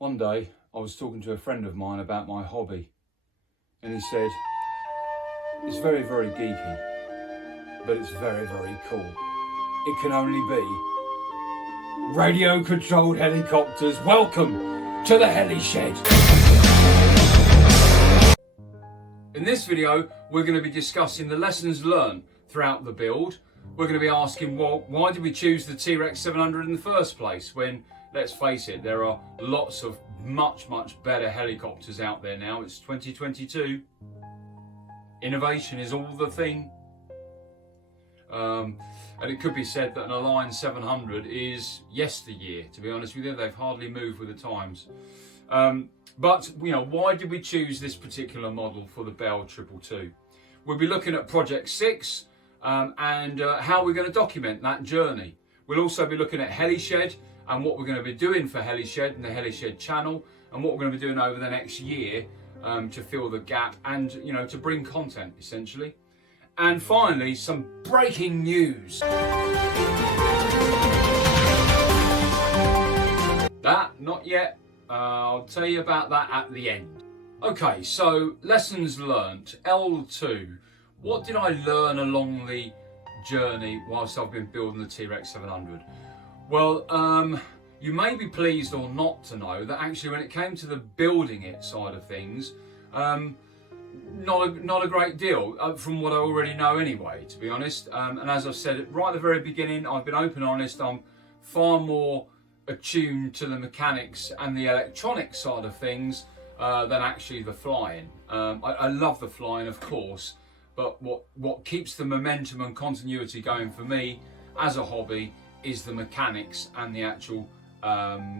One day I was talking to a friend of mine about my hobby, and he said, it's very, very geeky, but it's very, very cool. It can only be radio controlled helicopters. Welcome to the Heli Shed. In this video, we're going to be discussing the lessons learned throughout the build. We're going to be asking, well, why did we choose the Trex 700 in the first place when, let's face it, there are lots of much better helicopters out there now. It's 2022. Innovation is all the thing. And it could be said that an Align 700 is yesteryear, to be honest with you. They've hardly moved with the times. But, you know, why did we choose this particular model for the Belll 222? We'll be looking at Project 6 and how we're going to document that journey. We'll also be looking at Helished and what we're going to be doing for Helished and the Helished channel, and what we're going to be doing over the next year to fill the gap and, you know, to bring content essentially. And finally, some breaking news. That, not yet. I'll tell you about that at the end. Okay, so lessons learnt, L2. What did I learn along the journey whilst I've been building the Trex 700? Well, you may be pleased or not to know that actually when it came to the building it side of things, not a great deal from what I already know anyway, to be honest. And as I've said right at the very beginning, I've been open and honest, I'm far more attuned to the mechanics and the electronic side of things than actually the flying. I love the flying, of course, but what keeps the momentum and continuity going for me as a hobby is the mechanics and the actual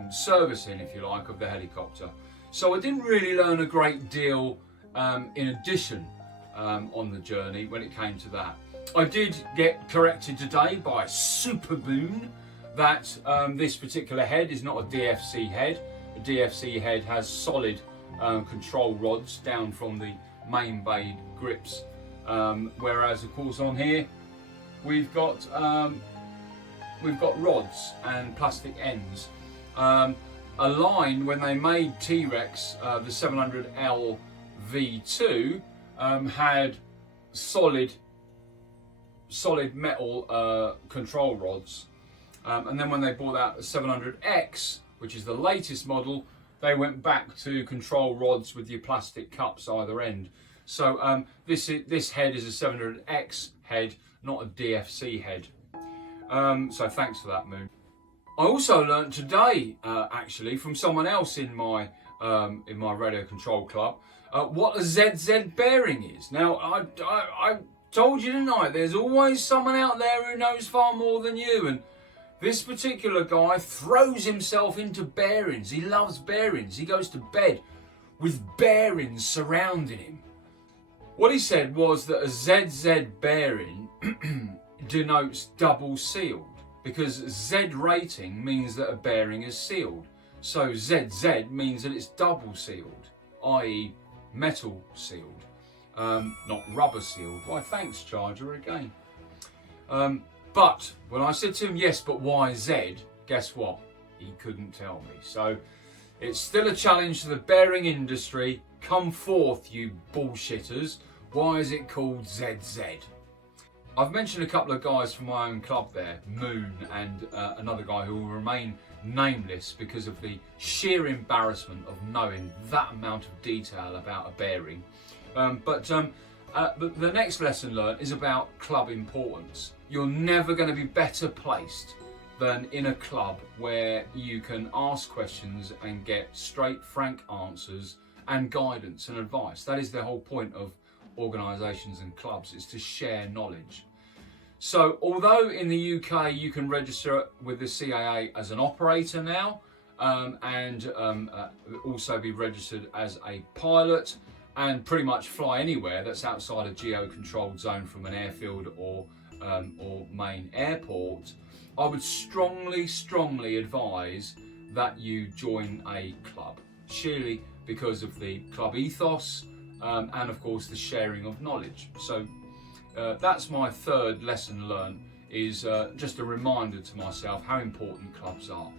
servicing, if you like, of the helicopter. So I didn't really learn a great deal in addition on the journey when it came to that. I did get corrected today by Superboon that this particular head is not a DFC head. A DFC head has solid control rods down from the main blade grips, whereas of course on here we've got rods and plastic ends. Align, when they made Trex, the 700L V2, had solid metal control rods. And then when they brought out the 700X, which is the latest model, they went back to control rods with your plastic cups either end. So this head is a 700X head, not a DFC head. So thanks for that, Moon. I also learnt today, actually, from someone else in my radio control club, what a ZZ bearing is. Now, I told you tonight, there's always someone out there who knows far more than you, and this particular guy throws himself into bearings. He loves bearings. He goes to bed with bearings surrounding him. What he said was that a ZZ bearing denotes double sealed, because Z rating means that a bearing is sealed. So ZZ means that it's double sealed, i.e. metal sealed, not rubber sealed. Why, thanks, Charger, again. But when I said to him, yes, but why Z? Guess what? He couldn't tell me. So it's still a challenge to the bearing industry. Come forth, you bullshitters. Why is it called ZZ? I've mentioned a couple of guys from my own club there, Moon and another guy who will remain nameless because of the sheer embarrassment of knowing that amount of detail about a bearing. But the next lesson learned is about club importance. You're never going to be better placed than in a club where you can ask questions and get straight, frank answers and guidance and advice. That is the whole point of organisations and clubs, is to share knowledge. So although in the UK you can register with the CAA as an operator now, and also be registered as a pilot and pretty much fly anywhere that's outside a geo-controlled zone from an airfield or main airport, I would strongly advise that you join a club, sheerly because of the club ethos and of course the sharing of knowledge. So that's my third lesson learned, is just a reminder to myself how important clubs are.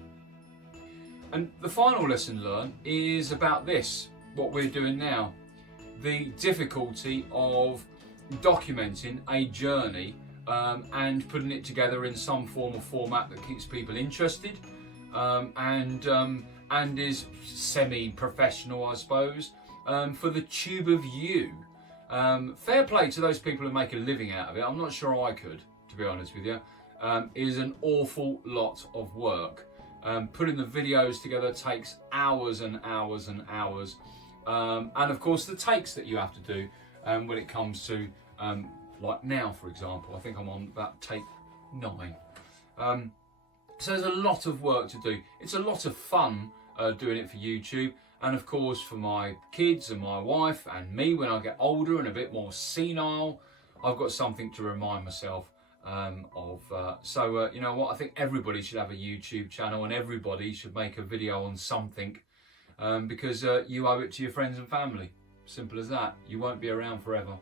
And the final lesson learned is about this, what we're doing now. The difficulty of documenting a journey and putting it together in some form or format that keeps people interested and is semi-professional, I suppose, for the tube of you. Fair play to those people who make a living out of it. I'm not sure I could, to be honest with you. It is an awful lot of work. Putting the videos together takes hours and hours and hours. And of course the takes that you have to do when it comes to, like now for example, I think I'm on about take 9. So there's a lot of work to do. It's a lot of fun doing it for YouTube, and of course for my kids and my wife and me when I get older and a bit more senile, I've got something to remind myself of. So you know what, I think everybody should have a YouTube channel and everybody should make a video on something, because you owe it to your friends and family. Simple as that. You won't be around forever.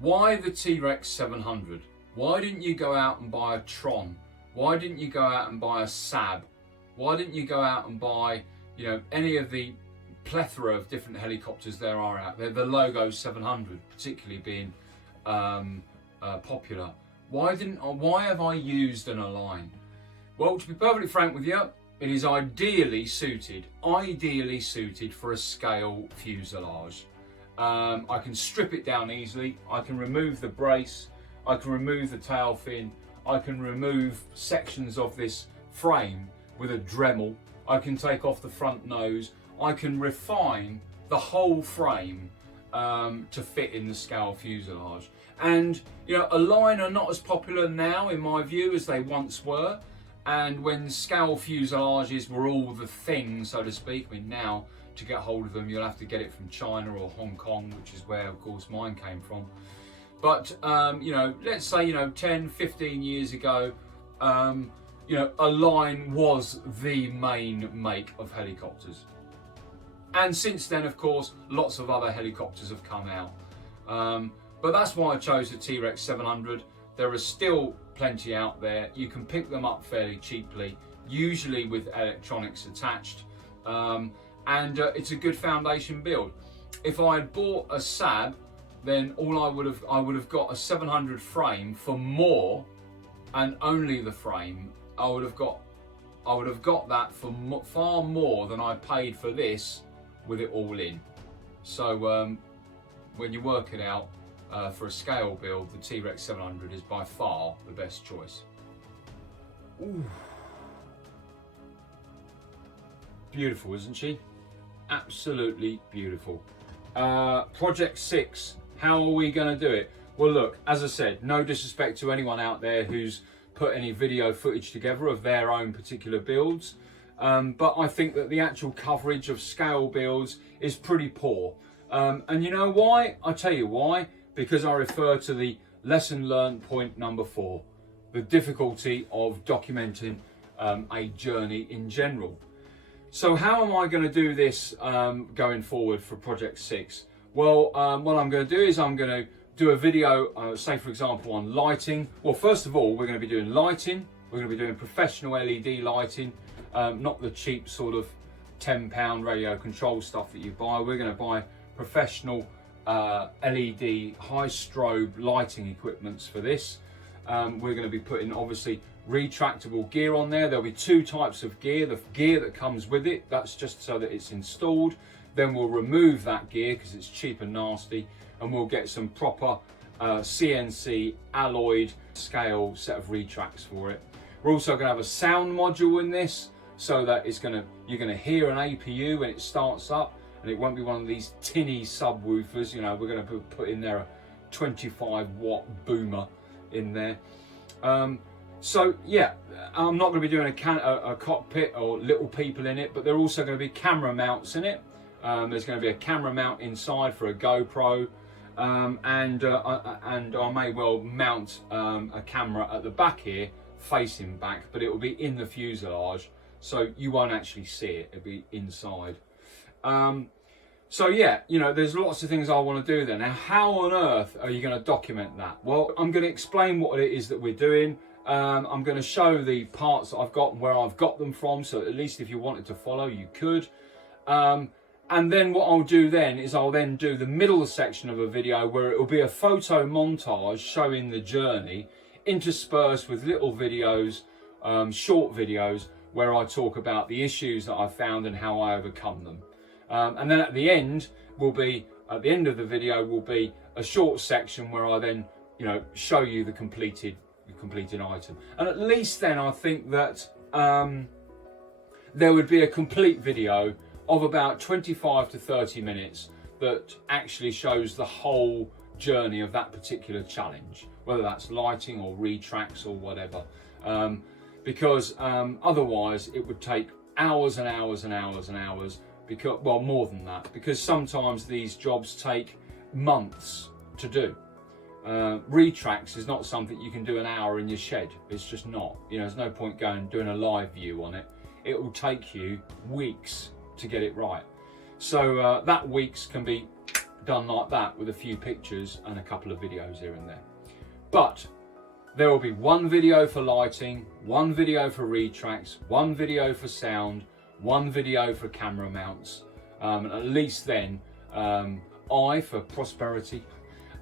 Why the Trex 700? Why didn't you go out and buy a Tron? Why didn't you go out and buy a Saab? Why didn't you go out and buy, you know, any of the plethora of different helicopters there are out there? The Logo 700 particularly being popular. Why have I used an Align? Well, to be perfectly frank with you, it is ideally suited for a scale fuselage. I can strip it down easily. I can remove the brace. I can remove the tail fin. I can remove sections of this frame with a Dremel. I can take off the front nose. I can refine the whole frame to fit in the scale fuselage. And you know, Align are not as popular now in my view as they once were. And when scale fuselages were all the thing, so to speak, I mean now to get hold of them you'll have to get it from China or Hong Kong, which is where of course mine came from. But you know, let's say, you know, 10, 15 years ago, you know, Align was the main make of helicopters. And since then, of course, lots of other helicopters have come out. But that's why I chose the Trex 700. There are still plenty out there. You can pick them up fairly cheaply, usually with electronics attached. And it's a good foundation build. If I had bought a Saab, then I would have got a 700 frame for more, and only the frame. I would have got that for far more than I paid for this with it all in. So when you work it out for a scale build, the Trex 700 is by far the best choice. Ooh. Beautiful, isn't she? Absolutely beautiful. Project 6. How are we going to do it? Well, look, as I said, no disrespect to anyone out there who's put any video footage together of their own particular builds, but I think that the actual coverage of scale builds is pretty poor. And you know why? I'll tell you why. Because I refer to the lesson learned point number 4, the difficulty of documenting a journey in general. So how am I going to do this going forward for Project 6? Well, what I'm going to do is I'm going to do a video, say for example, on lighting. Well, first of all, we're going to be doing lighting. We're going to be doing professional LED lighting, not the cheap sort of £10 radio control stuff that you buy. We're going to buy professional LED high strobe lighting equipments for this. We're going to be putting obviously retractable gear on there. There'll be 2 types of gear. The gear that comes with it, that's just so that it's installed. Then we'll remove that gear because it's cheap and nasty, and we'll get some proper CNC alloyed scale set of retracts for it. We're also going to have a sound module in this, so that you're going to hear an APU when it starts up, and it won't be one of these tinny subwoofers. You know, we're going to put in there a 25-watt boomer in there. So yeah, I'm not going to be doing a cockpit or little people in it, but there are also going to be camera mounts in it. There's going to be a camera mount inside for a GoPro, and I may well mount a camera at the back here, facing back, but it will be in the fuselage, so you won't actually see it. It'll be inside. So yeah, you know, there's lots of things I want to do there. Now, how on earth are you going to document that? Well, I'm going to explain what it is that we're doing, I'm going to show the parts that I've got and where I've got them from, so at least if you wanted to follow, you could. And then what I'll do then is I'll then do the middle section of a video where it will be a photo montage showing the journey, interspersed with little videos, short videos, where I talk about the issues that I found and how I overcome them. And then at the end of the video will be a short section where I then, you know, show you the completed item. And at least then I think that there would be a complete video of about 25 to 30 minutes that actually shows the whole journey of that particular challenge, whether that's lighting or retracts or whatever. Because otherwise it would take hours and hours and hours and hours, because, well, more than that, because sometimes these jobs take months to do. Retracts is not something you can do an hour in your shed. It's just not. You know, there's no point going doing a live view on it. It will take you weeks to get it right. So that weeks can be done like that with a few pictures and a couple of videos here and there. But there will be one video for lighting, one video for retracts, one video for sound, one video for camera mounts. And at least then, I, for prosperity,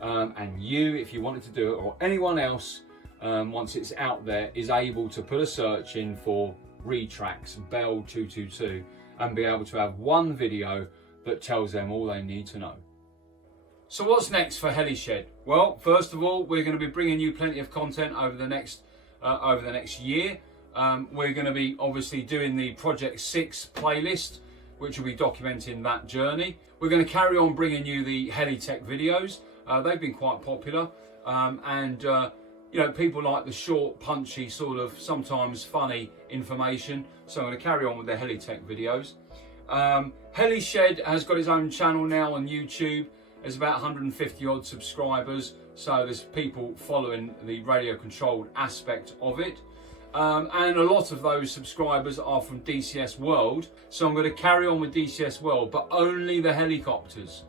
and you, if you wanted to do it, or anyone else, once it's out there, is able to put a search in for retracts, Belll 222, and be able to have one video that tells them all they need to know. So what's next for Helished? Well, first of all, we're going to be bringing you plenty of content over the next year. We're going to be obviously doing the Project 6 playlist, which will be documenting that journey. We're going to carry on bringing you the HeliTech videos. They've been quite popular, and you know, people like the short, punchy, sort of sometimes funny information. So I'm going to carry on with the HeliTech videos. Helished has got his own channel now on YouTube. There's about 150 odd subscribers, so there's people following the radio controlled aspect of it. And a lot of those subscribers are from DCS World, so I'm going to carry on with DCS World, but only the helicopters.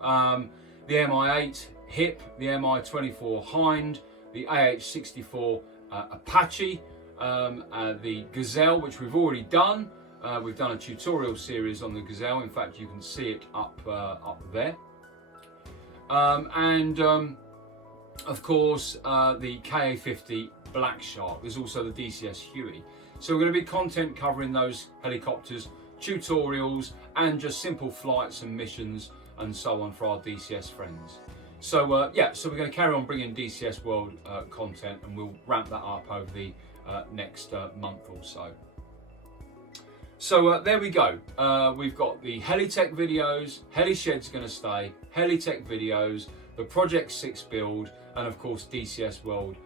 The Mi-8 HIP, the Mi-24 Hind, the AH-64 Apache, the Gazelle, which we've already done. We've done a tutorial series on the Gazelle. In fact, you can see it up there. Of course, the Ka-50 Black Shark. There's also the DCS Huey. So we're going to be content covering those helicopters, tutorials, and just simple flights and missions and so on for our DCS friends. So yeah, so we're going to carry on bringing DCS World content, and we'll ramp that up over the next month or so. So there we go. We've got the HeliTech videos, Helished's going to stay, HeliTech videos, the Project 6 build, and of course DCS World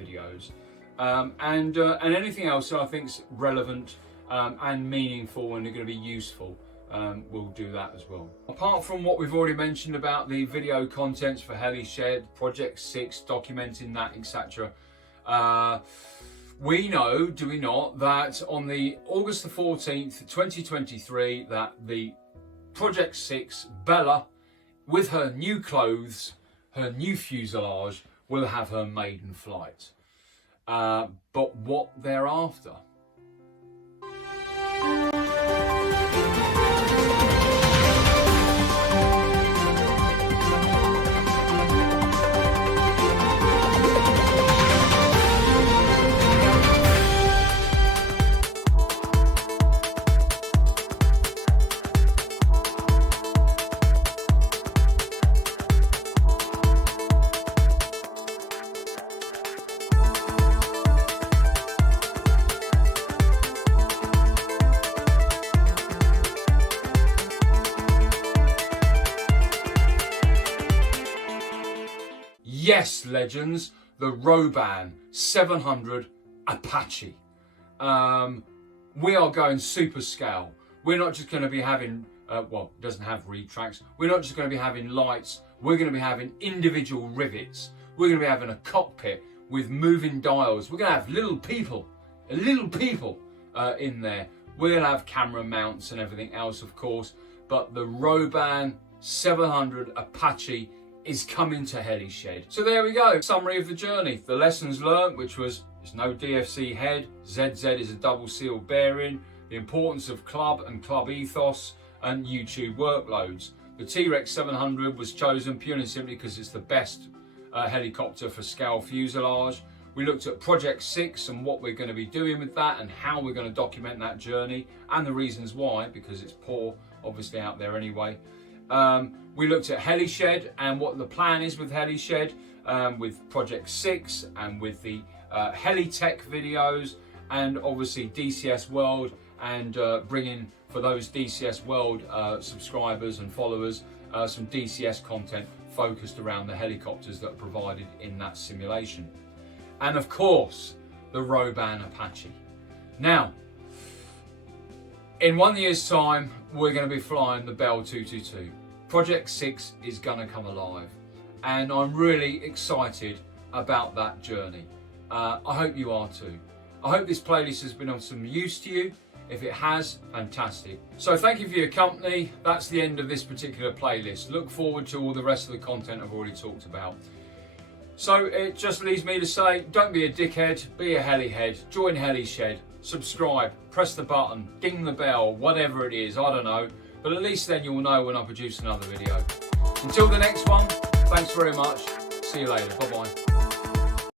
videos. And anything else that I think's relevant and meaningful and are going to be useful, we'll do that as well. Apart from what we've already mentioned about the video contents for Helished, Project 6, documenting that, etc. We know, do we not, that on the August the 14th, 2023, that the Project 6 Bella, with her new clothes, her new fuselage, will have her maiden flight. But what thereafter? Yes, legends, the Roban 700 Apache. We are going super scale. We're not just going to be having, well, it doesn't have retracts. We're not just going to be having lights. We're going to be having individual rivets. We're going to be having a cockpit with moving dials. We're going to have little people in there. We'll have camera mounts and everything else, of course. But the Roban 700 Apache is coming to Helished. So there we go, summary of the journey. The lessons learned, which was There's no DFC head, ZZ is a double seal bearing, the importance of club and club ethos, and YouTube workloads. The T-Rex 700 was chosen purely and simply because it's the best helicopter for scale fuselage. We looked at Project 6 and what we're going to be doing with that and how we're going to document that journey and the reasons why, because it's poor obviously out there anyway. We looked at HELI SHED and what the plan is with HELI SHED, with Project 6 and with the Heli Tech videos, and obviously DCS World, and bringing for those DCS World subscribers and followers some DCS content focused around the helicopters that are provided in that simulation. And of course, the Roban Apache. Now, in 1 year's time, we're going to be flying the Belll 222. Project 6 is going to come alive, and I'm really excited about that journey. I hope you are too. I hope this playlist has been of some use to you. If it has, fantastic. So thank you for your company. That's the end of this particular playlist. Look forward to all the rest of the content I've already talked about. So it just leaves me to say, don't be a dickhead, be a heli head, join Heli Shed, subscribe, press the button, ding the bell, whatever it is, I don't know. But at least then you'll know when I produce another video. Until the next one, thanks very much. See you later. Bye-bye.